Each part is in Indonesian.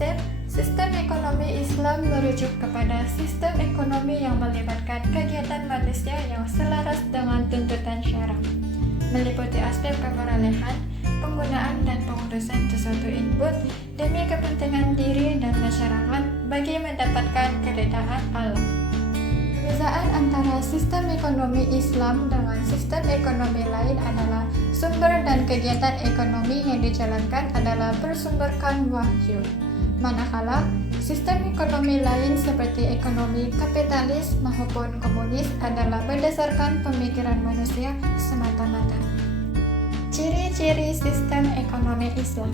konsep sistem ekonomi Islam merujuk kepada sistem ekonomi yang melibatkan kegiatan manusia yang selaras dengan tuntutan syara, meliputi aspek keperolehan, penggunaan dan pengurusan sesuatu input demi kepentingan diri dan masyarakat bagi mendapatkan keridhaan Allah. Perbedaan antara sistem ekonomi Islam dengan sistem ekonomi lain adalah sumber dan kegiatan ekonomi yang dijalankan adalah bersumberkan wahyu. Manakala sistem ekonomi lain seperti ekonomi kapitalis maupun komunis adalah berdasarkan pemikiran manusia semata-mata. Ciri-ciri sistem ekonomi Islam.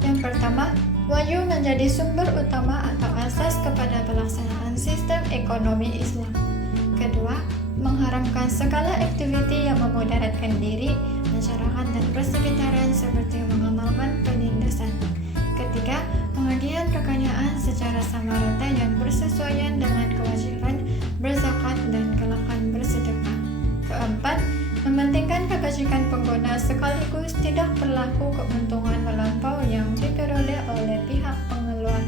Yang pertama, wahyu menjadi sumber utama atau asas kepada pelaksanaan sistem ekonomi Islam. Kedua, mengharamkan segala aktiviti yang memudaratkan diri, masyarakat dan persekitaran seperti mengamalkan penindasan. Ketiga, pengagihan kekayaan secara sama rata yang bersesuaian dengan kewajiban berzakat dan kelakon bersedekah. Keempat, mementingkan kebajikan pengguna sekaligus tidak berlaku keuntungan melampau yang diperoleh oleh pihak pengeluar.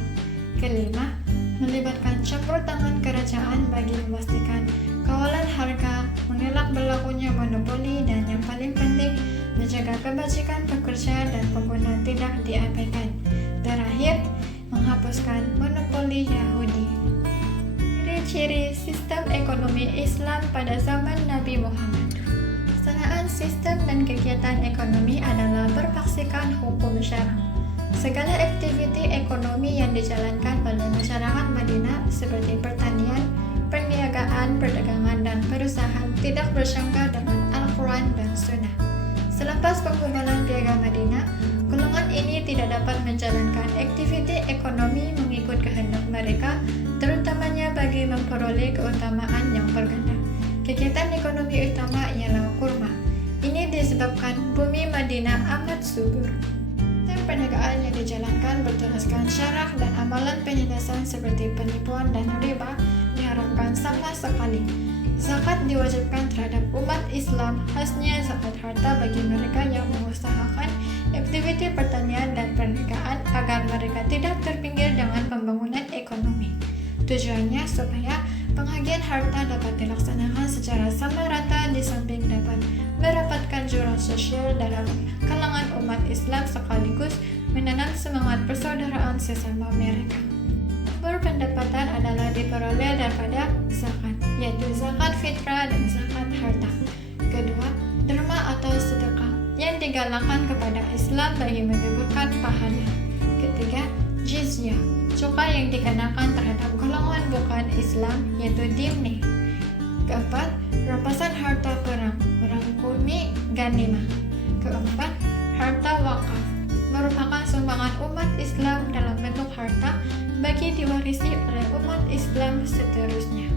Kelima, melibatkan campur tangan kerajaan bagi memastikan kawalan harga, mengelak berlakunya monopoli, dan yang paling penting, menjaga kebajikan pekerja dan pengguna tidak diabaikan. Terakhir, menghapuskan monopoli Yahudi. Ciri-ciri sistem ekonomi Islam pada zaman Nabi Muhammad. Pelaksanaan sistem dan kegiatan ekonomi adalah berpaksikan hukum syara. Segala aktiviti ekonomi yang dijalankan oleh masyarakat Madinah seperti pertanian, perniagaan, perdagangan, dan perusahaan tidak bersangka dengan Al-Quran dan Sunnah. Selepas pembubaran Piagam Madinah, golongan ini tidak dapat menjalankan aktiviti ekonomi mengikut kehendak mereka, terutamanya bagi memperoleh keutamaan yang berganda. Kegiatan ekonomi utama ialah kurma. Ini disebabkan bumi Madinah amat subur. Sistem perniagaan yang dijalankan berteraskan syarah dan amalan penindasan seperti penipuan dan riba diharamkan sama sekali. Zakat diwajibkan terhadap umat Islam, khasnya zakat harta bagi mereka yang mengusahakan aktiviti pertanian dan perniagaan agar mereka tidak terpinggir dengan pembangunan ekonomi. Tujuannya supaya penghagian harta dapat dilaksanakan secara sama rata di samping dapat merapatkan jurang sosial dalam kalangan umat Islam sekaligus menanam semangat persaudaraan sesama mereka. Sumber pendapatan adalah diperoleh daripada zakat, yaitu zakat fitrah dan zakat harta. Kedua, derma atau sedekah yang digalakkan kepada Islam bagi menyuburkan pahala. Ketiga, jizyah, cukai yang dikenakan terhadap golongan bukan Islam, yaitu dhimmi. Keempat, rampasan harta perang, merangkumi ganimah. Keempat, harta wakaf, merupakan sumbangan umat Islam dalam bentuk harta bagi diwarisi oleh umat Islam seterusnya.